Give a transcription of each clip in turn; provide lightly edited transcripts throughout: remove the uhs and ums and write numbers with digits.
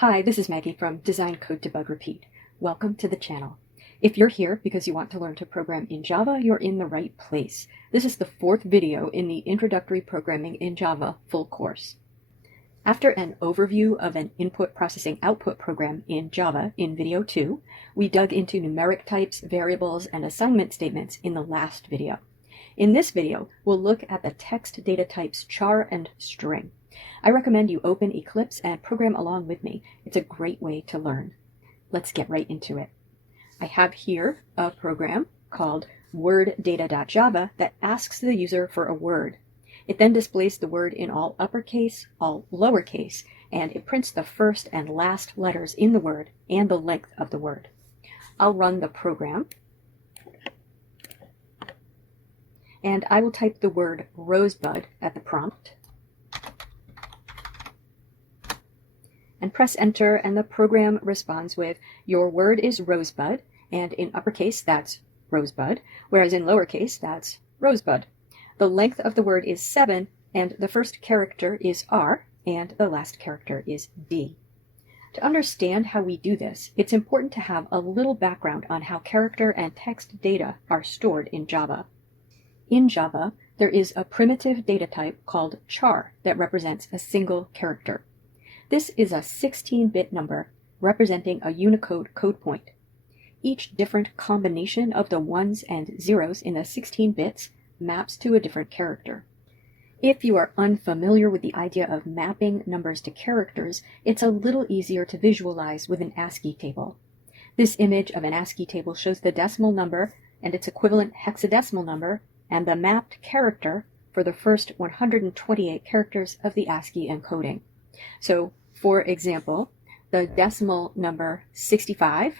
Hi, this is Maggie from Design Code Debug Repeat. Welcome to the channel. If you're here because you want to learn to program in Java, you're in the right place. This is the fourth video in the Introductory Programming in Java full course. After an overview of an input processing output program in Java in video 2, we dug into numeric types, variables, and assignment statements in the last video. In this video, we'll look at the text data types char and string. I recommend you open Eclipse and program along with me. It's a great way to learn. Let's get right into it. I have here a program called worddata.java that asks the user for a word. It then displays the word in all uppercase, all lowercase, and it prints the first and last letters in the word and the length of the word. I'll run the program, and I will type the word rosebud at the prompt, and press enter, and the program responds with, your word is rosebud, and in uppercase that's rosebud, whereas in lowercase that's rosebud. The length of the word is 7, and the first character is R, and the last character is D. To understand how we do this, it's important to have a little background on how character and text data are stored in Java. In Java, there is a primitive data type called char that represents a single character. This is a 16-bit number representing a Unicode code point. Each different combination of the ones and zeros in the 16 bits maps to a different character. If you are unfamiliar with the idea of mapping numbers to characters, it's a little easier to visualize with an ASCII table. This image of an ASCII table shows the decimal number and its equivalent hexadecimal number and the mapped character for the first 128 characters of the ASCII encoding. So, for example, the decimal number 65,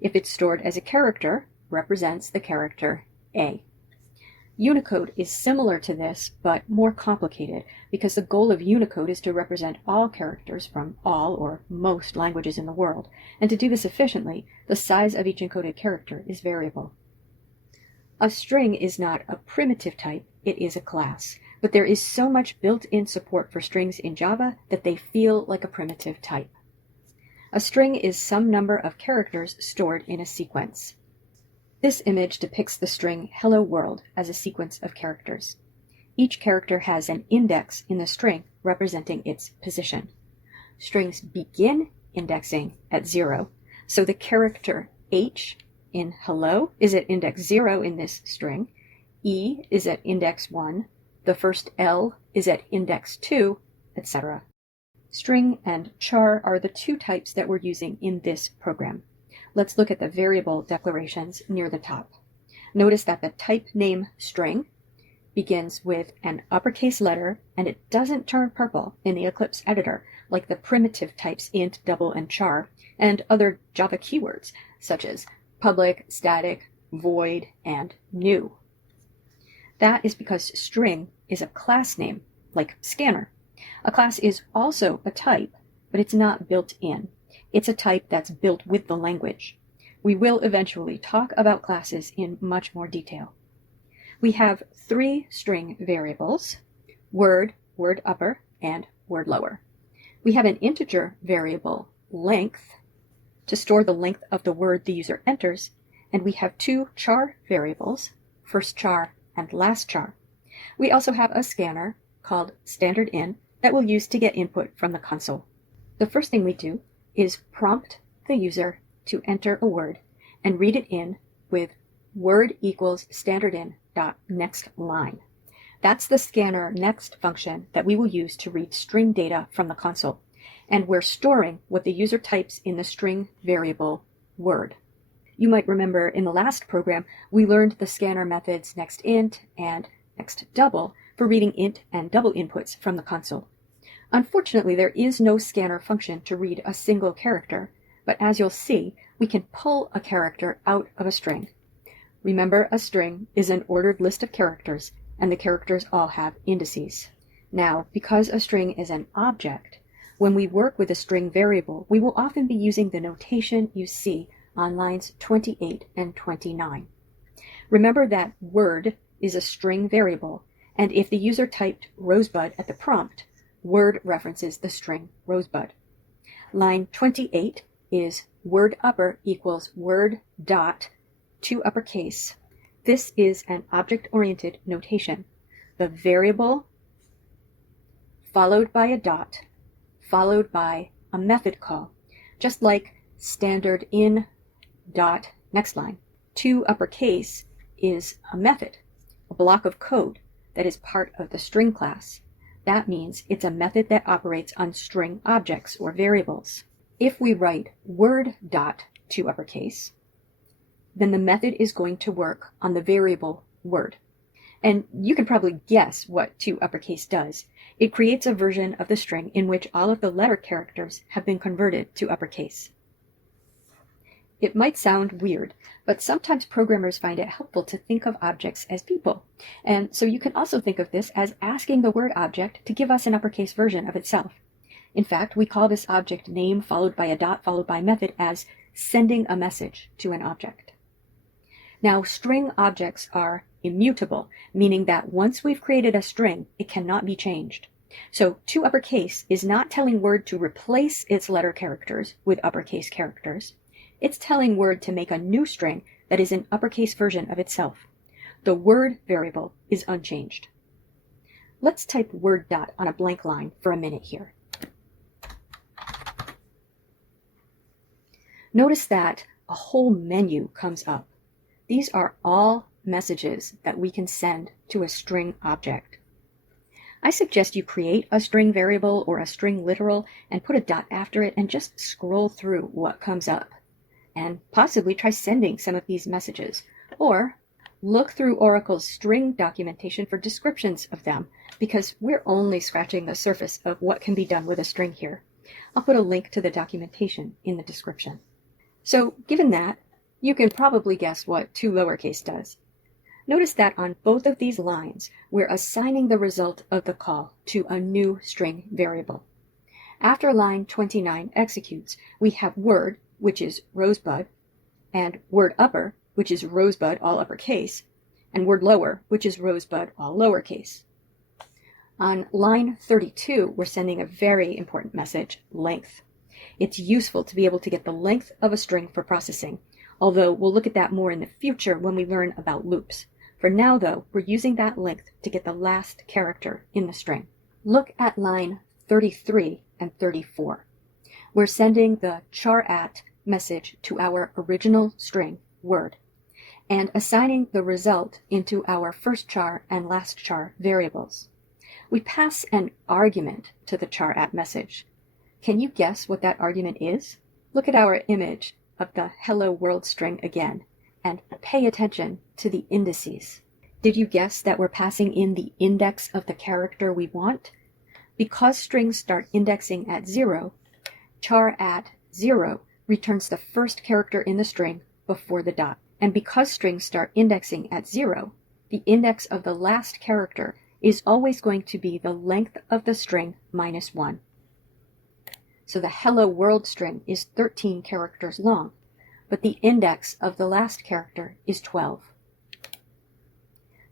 if it's stored as a character, represents the character A. Unicode is similar to this, but more complicated, because the goal of Unicode is to represent all characters from all or most languages in the world, and to do this efficiently, the size of each encoded character is variable. A string is not a primitive type, it is a class, but there is so much built-in support for strings in Java that they feel like a primitive type. A string is some number of characters stored in a sequence. This image depicts the string Hello World as a sequence of characters. Each character has an index in the string representing its position. Strings begin indexing at 0, so the character H in hello is at index 0 in this string, E is at index 1, the first L is at index 2, etc. String and char are the two types that we're using in this program. Let's look at the variable declarations near the top. Notice that the type name string begins with an uppercase letter, and it doesn't turn purple in the Eclipse editor like the primitive types int, double, and char, and other Java keywords such as public, static, void, and new. That is because string is a class name, like scanner. A class is also a type, but it's not built in. It's a type that's built with the language. We will eventually talk about classes in much more detail. We have 3 string variables: word, word upper, and word lower. We have an integer variable, length, to store the length of the word the user enters, and we have 2 char variables, first char and last char. We also have a scanner called standardIn that we'll use to get input from the console. The first thing we do is prompt the user to enter a word and read it in with word equals standardin.nextLine. That's the scanner next function that we will use to read string data from the console, and we're storing what the user types in the string variable word. You might remember in the last program we learned the scanner methods nextInt and nextDouble for reading int and double inputs from the console. Unfortunately, there is no scanner function to read a single character, but as you'll see, we can pull a character out of a string. Remember, a string is an ordered list of characters, and the characters all have indices. Now, because a string is an object, when we work with a string variable, we will often be using the notation you see on lines 28 and 29. Remember that word is a string variable, and if the user typed rosebud at the prompt, word references the string rosebud. Line 28 is word upper equals word dot to uppercase. This is an object-oriented notation. The variable followed by a dot, followed by a method call, just like standard in dot next line. To uppercase is a method, a block of code that is part of the string class. That means it's a method that operates on string objects or variables. If we write word dot to uppercase, then the method is going to work on the variable word. And you can probably guess what to uppercase does. It creates a version of the string in which all of the letter characters have been converted to uppercase. It might sound weird, but sometimes programmers find it helpful to think of objects as people. And so you can also think of this as asking the word object to give us an uppercase version of itself. In fact, we call this object name followed by a dot followed by method as sending a message to an object. Now, string objects are immutable, meaning that once we've created a string, it cannot be changed. So to uppercase is not telling Word to replace its letter characters with uppercase characters. It's telling Word to make a new string that is an uppercase version of itself. The word variable is unchanged. Let's type word dot on a blank line for a minute here. Notice that a whole menu comes up. These are all messages that we can send to a string object. I suggest you create a string variable or a string literal and put a dot after it and just scroll through what comes up. And possibly try sending some of these messages. Or look through Oracle's string documentation for descriptions of them, because we're only scratching the surface of what can be done with a string here. I'll put a link to the documentation in the description. So given that, you can probably guess what to lowercase does. Notice that on both of these lines, we're assigning the result of the call to a new string variable. After line 29 executes, we have word, which is rosebud, and word upper, which is rosebud all uppercase, and word lower, which is rosebud all lowercase. On line 32, we're sending a very important message, length. It's useful to be able to get the length of a string for processing, although we'll look at that more in the future when we learn about loops. For now, though, we're using that length to get the last character in the string. Look at line 33 and 34. We're sending the char at message to our original string, word, and assigning the result into our first char and last char variables. We pass an argument to the char at message. Can you guess what that argument is? Look at our image of the hello world string again, and pay attention to the indices. Did you guess that we're passing in the index of the character we want? Because strings start indexing at 0, char at 0 returns the first character in the string before the dot. And because strings start indexing at 0, the index of the last character is always going to be the length of the string minus 1. So the hello world string is 13 characters long, but the index of the last character is 12.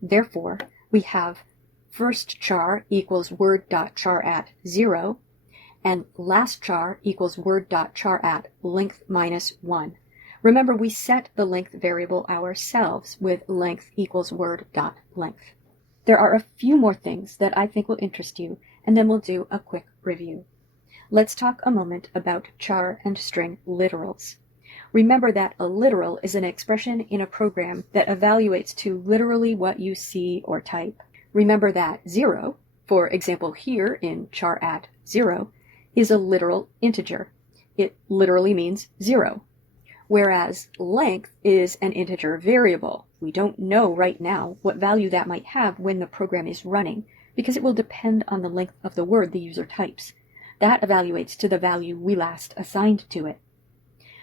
Therefore, we have first char equals word.char at 0, and last char equals word.char at length minus 1. Remember, we set the length variable ourselves with length equals word.length. There are a few more things that I think will interest you, and then we'll do a quick review. Let's talk a moment about char and string literals. Remember that a literal is an expression in a program that evaluates to literally what you see or type. Remember that 0, for example here in char at 0, is a literal integer. It literally means 0. Whereas length is an integer variable. We don't know right now what value that might have when the program is running, because it will depend on the length of the word the user types. That evaluates to the value we last assigned to it.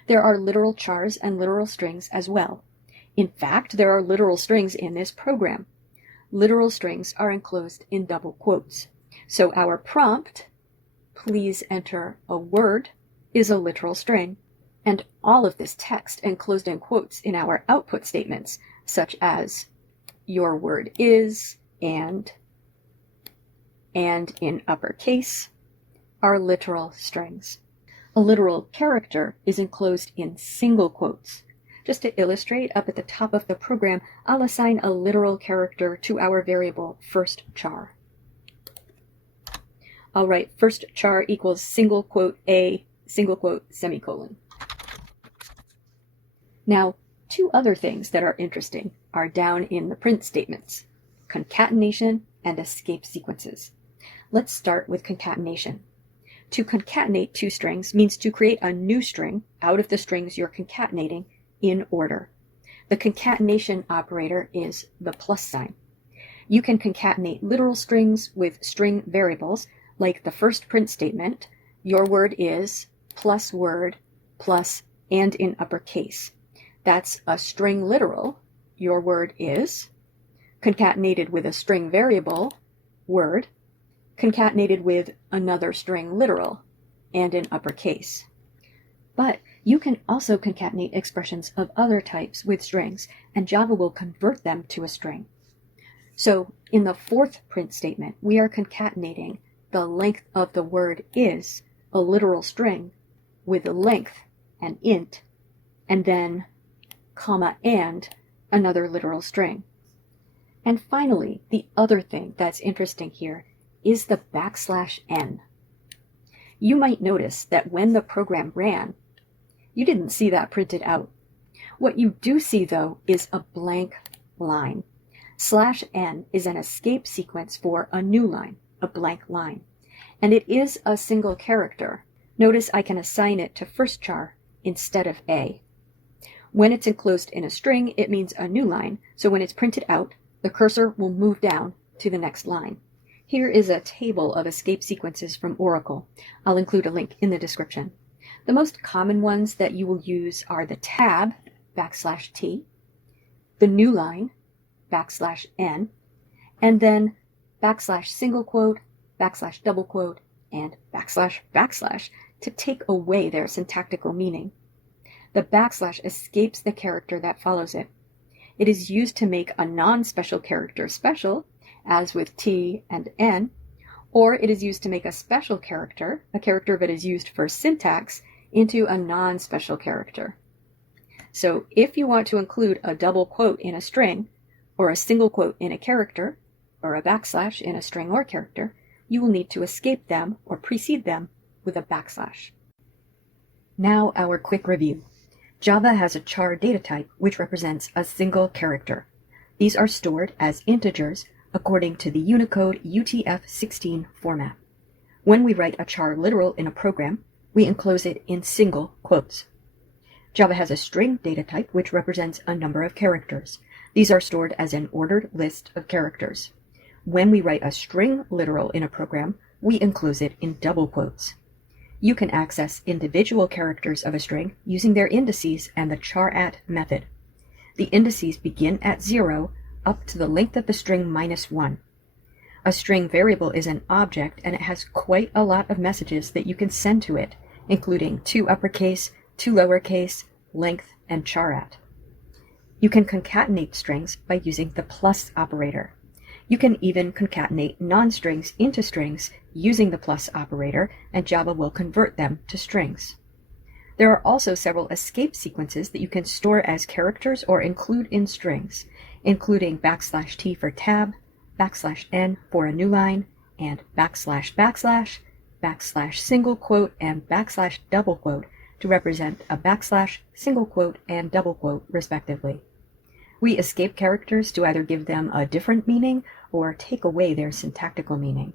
There are literal chars and literal strings as well. In fact, there are literal strings in this program. Literal strings are enclosed in double quotes. So our prompt, please enter a word, is a literal string. And all of this text enclosed in quotes in our output statements, such as your word is, and in uppercase, are literal strings. A literal character is enclosed in single quotes. Just to illustrate, up at the top of the program, I'll assign a literal character to our variable first char. I'll write first char equals single quote A, single quote, semicolon. Now, two other things that are interesting are down in the print statements: concatenation and escape sequences. Let's start with concatenation. To concatenate two strings means to create a new string out of the strings you're concatenating in order. The concatenation operator is the plus sign. You can concatenate literal strings with string variables, like the first print statement, your word is plus word plus and in uppercase. That's a string literal, your word is, concatenated with a string variable, word, concatenated with another string literal, and in uppercase. But you can also concatenate expressions of other types with strings, and Java will convert them to a string. So in the fourth print statement, we are concatenating the length of the word is, a literal string, with length, an int, and then comma and another literal string. And finally, the other thing that's interesting here is the \n. You might notice that when the program ran, you didn't see that printed out. What you do see, though, is a blank line. /n is an escape sequence for a new line, a blank line. And it is a single character. Notice I can assign it to first char instead of A. When it's enclosed in a string, it means a new line, so when it's printed out, the cursor will move down to the next line. Here is a table of escape sequences from Oracle. I'll include a link in the description. The most common ones that you will use are the tab, \t, the new line, \n, and then \single quote, \double quote, and \\, to take away their syntactical meaning. The \ escapes the character that follows it. It is used to make a non-special character special, as with T and N, or it is used to make a special character, a character that is used for syntax, into a non-special character. So if you want to include a double quote in a string, or a single quote in a character, or a \ in a string or character, you will need to escape them or precede them with a \. Now our quick review. Java has a char data type which represents a single character. These are stored as integers according to the Unicode UTF-16 format. When we write a char literal in a program, we enclose it in single quotes. Java has a string data type which represents a number of characters. These are stored as an ordered list of characters. When we write a string literal in a program, we enclose it in double quotes. You can access individual characters of a string using their indices and the char@. method. The indices begin at 0 up to the length of the string -1. A string variable is an object, and it has quite a lot of messages that you can send to it, including to uppercase, to lowercase, length, and char@. You can concatenate strings by using the plus operator. You can even concatenate non-strings into strings using the plus operator, and Java will convert them to strings. There are also several escape sequences that you can store as characters or include in strings, including \t for tab, \n for a new line, and \\, single quote, and \double quote to represent a \, single quote, and double quote, respectively. We escape characters to either give them a different meaning or take away their syntactical meaning.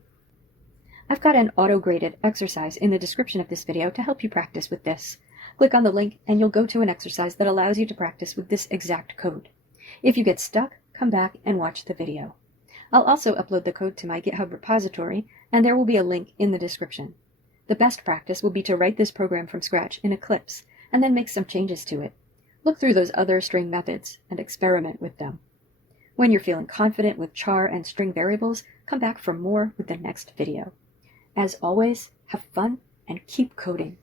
I've got an auto-graded exercise in the description of this video to help you practice with this. Click on the link and you'll go to an exercise that allows you to practice with this exact code. If you get stuck, come back and watch the video. I'll also upload the code to my GitHub repository, and there will be a link in the description. The best practice will be to write this program from scratch in Eclipse, and then make some changes to it. Look through those other string methods and experiment with them. When you're feeling confident with char and string variables, come back for more with the next video. As always, have fun and keep coding.